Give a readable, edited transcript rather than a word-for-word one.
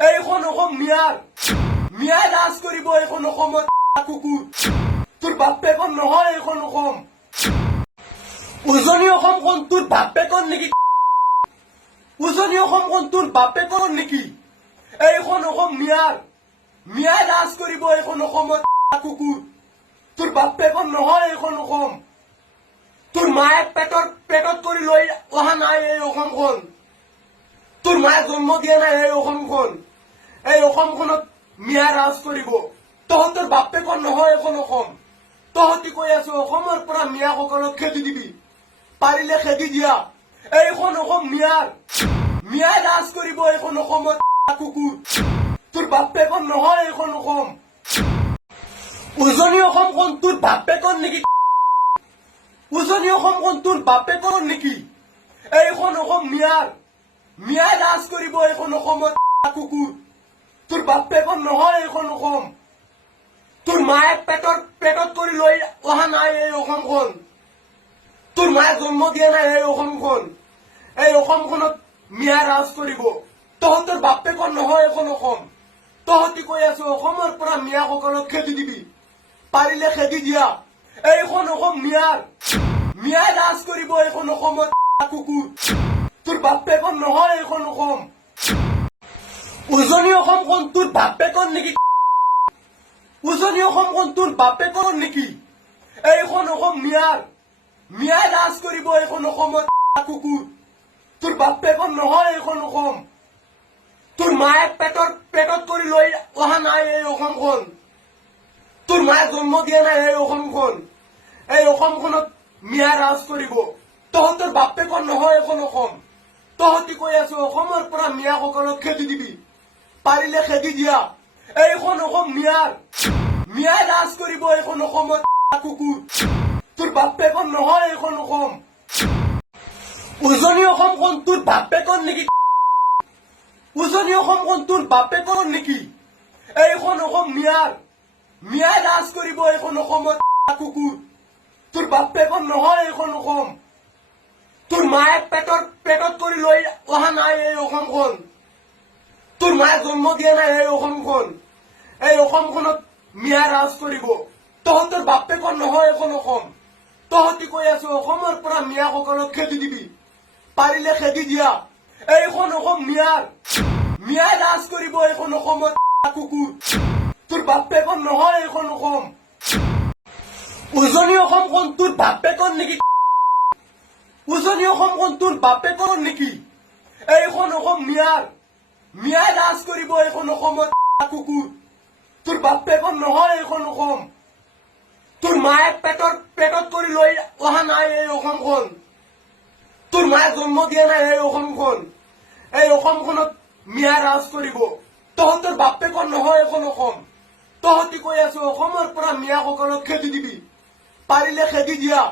এইখন অসম মিয়াই লাজ কৰিব এইখন অসমত কুকুৰ তোৰ বাপেকৰ নহয় এইখন অসম উজনি অসমখন তোৰ বাপেকৰ নেকি উজনি অসমখন তোৰ বাপেকৰ নেকি এইখন অসম মিয়াই লাজ কৰিব এইখন অসমত কুকুৰ তোৰ বাপেকৰ নহয় এইখন অসম তোৰ মায়ে পেটত কৰি লৈ অহা নাই এই অসমখন তোৰ মায়ে জন্ম দিয়া নাই এই অসমখন এই অসমখনত মিয়া ৰাজ কৰিব তহঁতৰ বাপেকৰ নহয় এইখন অসম তহঁতি কৈ আছো অসমৰ পৰা মিয়াসকলক খেদি দিবি পাৰিলে খেদি দিয়া এইখন অসম মিয়াই ৰাজ কৰিব এইখন অসমত কুকুৰ তোৰ বাপেকৰ নহয় এইখন অসম উজনি অসমখন তোৰ বাপেকৰ নেকি উজনি অসমখন তোৰ বাপেকৰ নেকি এইখন অসম মিয়াই লাজ কৰিব এইখন অসমত কুকুৰ তোৰ বাপেকৰ নহয় এইখন অসম তোৰ মায়ে পেটত কৰি লৈ অহা নাই এই অসমখন তোৰ মায়ে জন্ম দিয়া নাই এই অসমখন এই অসমখনত মিয়া ৰাজ কৰিব তহঁতৰ বাপেকৰ নহয় এইখন অসম তহঁতি কৈ আছো অসমৰ পৰা মিয়াসকলক খেদি দিবি পাৰিলে খেদি দিয়া এইখন অসম মিয়াই লাজ কৰিব এইখন অসমত কুকুৰ তোৰ বাপেকৰ নহয় এইখন অসম উজনি অসমখন তোৰ বাপেকৰ নেকি উজনি অসমখন তোৰ বাপেকৰ নেকি এইখন অসম মিয়াই লাজ কৰিব এইখন অসমত কুকুৰ তোৰ বাপেকৰ নহয় এইখন অসম তোৰ মায়ে পেটত কৰি লৈ অহা নাই এই অসমখন তোৰ মায়ে জন্ম দিয়া নাই এই অসমখন এই অসমখনত মিয়া ৰাজ কৰিব তহঁতৰ বাপেকৰ নহয় এইখন অসম তহঁতি কৈ আছো অসমৰ পৰা মিয়াসকলক খেদি দিবি পাৰিলে খেদি দিয়া এইখন অসম মিয়াই লাজ কৰিব এইখন অসমত কুকুৰ তোৰ বাপেকৰ নহয় এইখন অসম উজনি অসমখন তোৰ বাপেকৰ নেকি উজনি অসমখন তোৰ বাপেকৰ নেকি এইখন অসম মিয়াই লাজ কৰিব এইখন অসমত কুকুৰ তোৰ বাপেকৰ নহয় এইখন অসম তোৰ মায়ে পেটত কৰি লৈ অহা নাই এই অসমখন তোৰ মায়ে জন্ম দিয়া নাই এই অসমখন এই অসমখনত মিয়া ৰাজ কৰিব তহঁতৰ বাপেকৰ নহয় এইখন অসম তহঁতি কৈ আছো অসমৰ পৰা মিয়াসকলক খেদি দিবি পাৰিলে খেদি দিয়া এইখন অসম মিয়াই লাজ কৰিব এইখন অসমত কুকুৰ তোৰ বাপেকৰ নহয় এইখন অসম উজনি অসমখন তোৰ বাপেকৰ নেকি উজনি অসমখন তোৰ বাপেকৰ নেকি এইখন অসম মিয়াই লাজ কৰিব এইখন অসমত কুকুৰ তোৰ বাপেকৰ নহয় এইখন অসম তোৰ মায়ে পেটত কৰি লৈ অহা নাই এই অসমখন তোৰ মায়ে জন্ম দিয়া নাই এই অসমখন এই অসমখনত মিয়া ৰাজ কৰিব তহঁতৰ বাপেকৰ নহয় এইখন অসম তহঁতি কৈ আছো অসমৰ পৰা মিয়াসকলক খেদি দিবি পাৰিলে খেদি দিয়া